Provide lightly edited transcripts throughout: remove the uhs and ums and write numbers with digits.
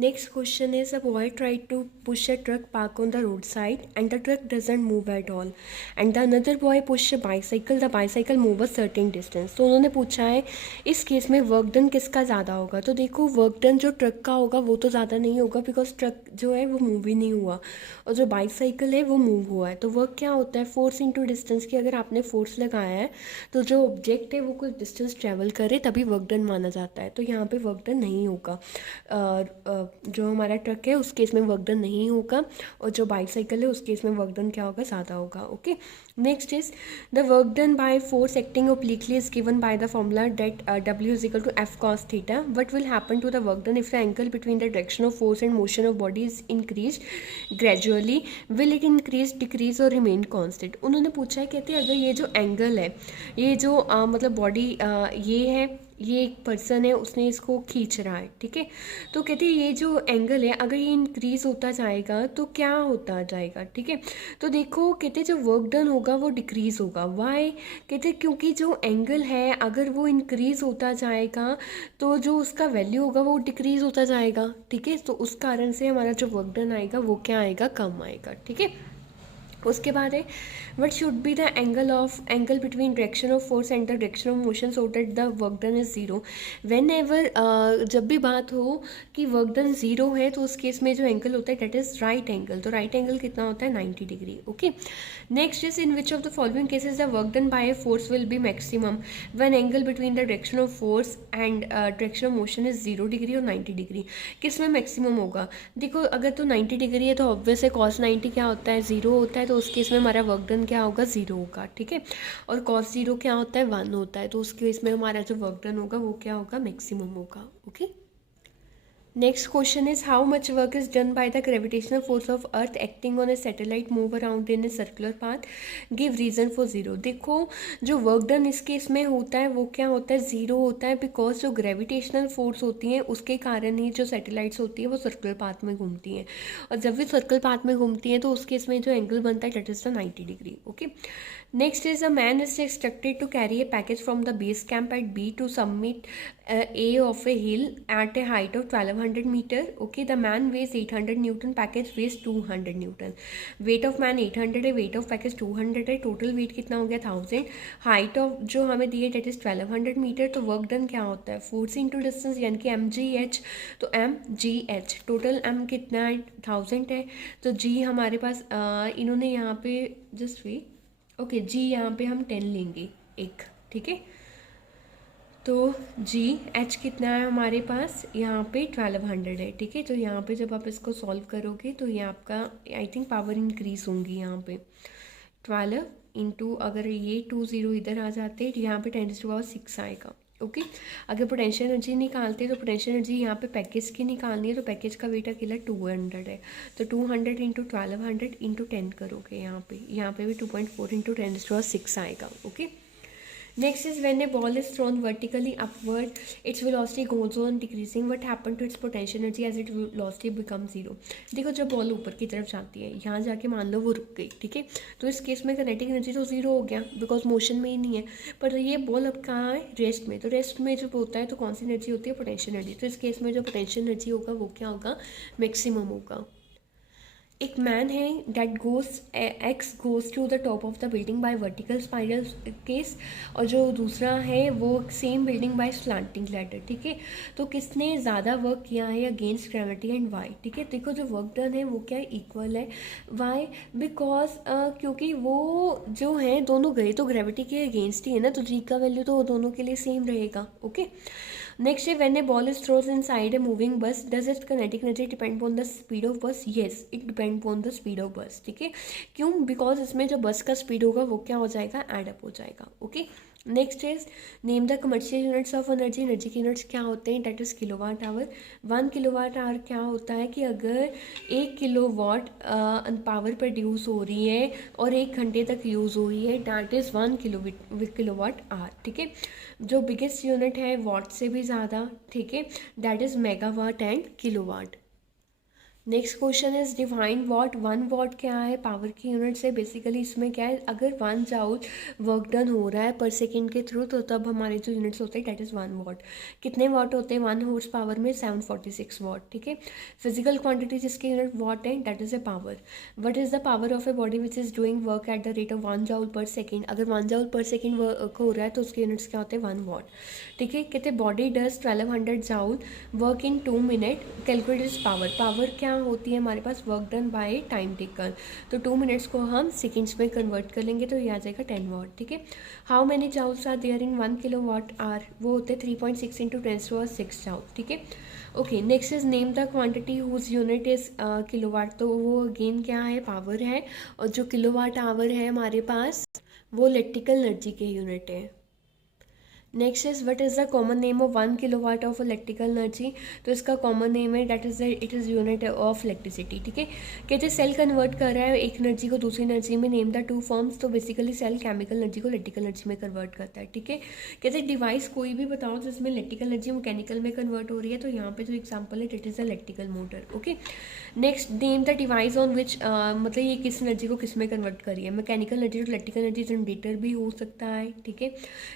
Next question is, a boy tried to push a truck parked on the roadside and the truck doesn't move at all. And the another boy pushed a bicycle, the bicycle move a certain distance. तो उन्होंने पूछा है इस case में work done किसका ज़्यादा होगा. तो देखो वर्क डन जो ट्रक का होगा वो तो ज़्यादा नहीं होगा बिकॉज ट्रक जो है वो मूव ही नहीं हुआ और जो बाइसाइकिल है वो मूव हुआ है. तो वर्क क्या होता है, फोर्स इंटू डिस्टेंस की अगर आपने फोर्स लगाया है तो जो ऑब्जेक्ट है वो कुछ डिस्टेंस ट्रेवल करे तभी वर्क डन माना जाता है. तो यहाँ पे वर्क डन नहीं होगा. जो हमारा ट्रक है उस केस में वर्क डन नहीं होगा और जो बाइसाइकिल है उस केस में वर्क डन क्या होगा, ज़्यादा होगा. Okay, next is the work done by force acting obliquely is given by the formula that W is equal to F cos theta. What will happen to the work done if the angle between the direction of force and motion of body is increased gradually? Will it increase, decrease or remain constant? उन्होंने पूछा है, कहते हैं अगर ये जो angle है, ये जो मतलब बॉडी ये है, ये एक पर्सन है उसने इसको खींच रहा है, ठीक है. तो कहते हैं ये जो एंगल है अगर ये इंक्रीज होता जाएगा तो क्या होता जाएगा, ठीक है. तो देखो कहते हैं जो वर्क डन होगा वो डिक्रीज होगा. वाई, कहते हैं क्योंकि जो एंगल है अगर वो इंक्रीज होता जाएगा तो जो उसका वैल्यू होगा वो डिक्रीज होता जाएगा, ठीक है. तो उस कारण से हमारा जो वर्क डन आएगा वो क्या आएगा, कम आएगा, ठीक है. उसके बाद है what should be the angle between direction of force and the direction of motion so that the work done is zero. When ever जब भी बात हो कि वर्क डन ज़ीरो है तो उस केस में जो एंगल होता है डेट इज राइट एंगल. तो राइट एंगल कितना होता है, 90 degree. Okay, next is in which of the following cases the work done bye a force will be maximum when angle between the direction of force and direction of motion is 0 degree और 90 degree. किस में maximum होगा, देखो अगर तो 90 degree है तो obvious है cos 90 क्या होता है, 0 होता है. तो उस केस में हमारा वर्क डन क्या होगा, 0 होगा, ठीक है. और cos 0 क्या होता है, 1 होता है. तो उस केस में हमारा जो वर्क डन होगा वो क्या होगा, मैक्सिमम होगा. Okay, next question is how much work is done by the gravitational force of earth acting on a satellite move around in a circular path, give reason for zero. देखो जो work done इस case में होता है वो क्या होता है, 0 होता है बिकॉज जो ग्रेविटेशनल फोर्स होती है उसके कारण ही जो सैटेलाइट्स होती है वो सर्कुलर पाथ में घूमती हैं. और जब भी सर्कुलर पाथ में घूमती हैं तो उस केस में जो एंगल बनता है that is the 90 degree. Okay, next is a man is expected to carry a package from the base camp at B to submit A of a hill at a height of 1200 meter. Okay, the man weighs 800 Newton, package weighs 200 Newton. Weight of man 800 है, weight of package 200 है, total weight कितना हो गया 1000. height of जो हमें दी है that is 1200 meter. तो work done क्या होता है, force into distance यानी कि mgh. तो mgh total m कितना है 1000 है. तो g हमारे पास इन्होंने यहाँ पे जस्ट वे ओके g यहाँ पे हम 10 लेंगे एक, ठीक है. तो जी एच कितना है हमारे पास यहाँ पे 1200 है, ठीक है. तो यहाँ पे जब आप इसको सॉल्व करोगे तो ये आपका आई थिंक पावर इंक्रीज होंगी यहाँ पे 12 इंटू अगर ये 20 इधर आ जाते हैं यहाँ पे 10⁻⁶ आएगा. ओके, अगर पोटेंशियल एनर्जी निकालते हैं तो पोटेंशियल एनर्जी यहाँ पे पैकेज की निकालनी है. तो पैकेज का वेट अकेला 200 है. तो 200 इंटू 1200 इंटू 10 करोगे यहाँ पे भी 2.4 इंटू 10⁻⁶ आएगा. Okay, next is when a ball is thrown vertically upward its velocity goes on decreasing. what happened to its potential energy as its velocity becomes 0. देखो जब बॉल ऊपर की तरफ जाती है यहाँ जाके मान लो वो रुक गई, ठीक है. तो इस केस में काइनेटिक एनर्जी तो 0 हो गया बिकॉज मोशन में ही नहीं है. पर ये बॉल अब कहाँ है, रेस्ट में. तो रेस्ट में जब होता है तो कौन सी एनर्जी होती है, पोटेंशियल एनर्जी. तो इस केस में जो पोटेंशियल एनर्जी होगा वो क्या होगा, मैक्सिमम होगा. एक मैन है that X goes to the top of the building by vertical spiral case और जो दूसरा है वो same building by slanting ladder, ठीक है. तो किसने ज़्यादा वर्क किया है अगेंस्ट ग्रेविटी एंड वाई, ठीक है. देखो जो वर्क डन है वो क्या इक्वल है. वाई, बिकॉज क्योंकि वो जो है दोनों गए तो ग्रेविटी के अगेंस्ट ही है ना, तो जी का वैल्यू तो दोनों के लिए सेम रहेगा. ओके, नेक्स्ट है when a ball is throws inside a moving bus does it kinetic energy depend on the speed of bus. Yes, it depend on the speed of bus, ठीक है. क्यों, because इसमें जो बस का speed होगा वो क्या हो जाएगा, एड अप हो जाएगा. Okay, next is name the commercial units of energy. Energy के यूनिट्स क्या होते हैं, that is kilowatt hour. 1 kilowatt hour क्या होता है कि अगर 1 किलोवाट पावर प्रोड्यूस हो रही है और 1 घंटे तक यूज़ हो रही है डेट इज़ 1 किलोवाट आवर, ठीक है. जो बिगेस्ट यूनिट है वाट से भी ज़्यादा, ठीक है, that is megawatt and kilowatt. Next question is define what. 1 what क्या है, पावर की यूनिट से। बेसिकली इसमें क्या है, अगर 1 जूल वर्क डन हो रहा है पर सेकेंड के थ्रू, तो तब हमारे जो यूनिट्स होते हैं डेट इज़ 1 वॉट। कितने वॉट होते हैं 1 हॉर्स पावर में, 746 वॉट, ठीक है। फिजिकल क्वांटिटी जिसकी यूनिट वॉट है that is a power. What is the power of a body which is doing work at the rate of 1 जूल/सेकेंड। अगर 1 जूल/सेकेंड वर्क हो रहा है तो उसके यूनिट्स क्या होते हैं, 1 वॉट, ठीक है। कहते body does 1200 joule work in 2 minute, calculate power. Power क्या होती है हमारे पास, work done by time taken. तो 2 मिनट्स को हम सेकेंड्स में कन्वर्ट कर लेंगे तो ये आ जाएगा 10 वॉट, ठीक है। How many joules are there in 1 kWh, वो होते हैं 3.6 इंटू 10⁻⁶ जूल, ठीक है। Okay, next is name the quantity whose unit is kilowatt. तो वो अगेन क्या है, पावर है, और जो किलोवाट आवर है हमारे पास वो इलेक्ट्रिकल एनर्जी के यूनिट है। Next is what is the common name of 1 kW of electrical energy. तो इसका कॉमन नेम है that is it is unit of electricity, ठीक है। कहते सेल कन्वर्ट कर रहा है एक एनर्जी को दूसरी एनर्जी में, नेम द 2 फॉर्म्स। तो बेसिकली सेल केमिकल एनर्जी को इलेक्ट्रिकल एनर्जी में कन्वर्ट करता है, ठीक है। कहते डिवाइस कोई भी बताओ जिसमें इलेक्ट्रिकल एनर्जी मैकेनिकल में कन्वर्ट हो रही है, तो यहाँ पे जो एग्जाम्पल है that is electrical motor, okay. Next name the device on which, मतलब ये किस एनर्जी को किस में कन्वर्ट करी है। Mechanical energy to electrical energy generator भी हो सकता है, ठीक है।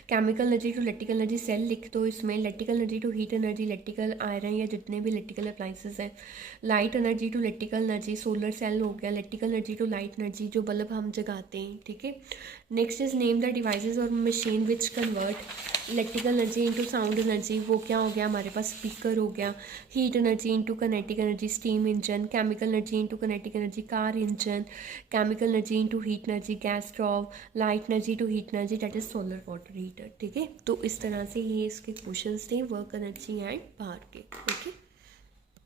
Chemical energy to electrical energy cell लिख दो इसमें। Electrical energy to heat energy electrical iron या जितने भी इलेक्ट्रिकल अप्लाइंसेस हैं। Light energy to electrical energy solar cell हो गया। Electrical energy to light energy जो बल्ब हम जगाते हैं, ठीक है। Next is name the devices और machine which convert electrical energy into sound energy. वो क्या हो गया हमारे पास, स्पीकर हो गया। Heat energy into kinetic energy steam engine. Chemical energy into kinetic energy car engine. Chemical energy into heat energy gas stove. Light energy to heat energy that is solar water heater, ठीक है। तो इस तरह से ये इसके questions थे work energy and power के, ओके।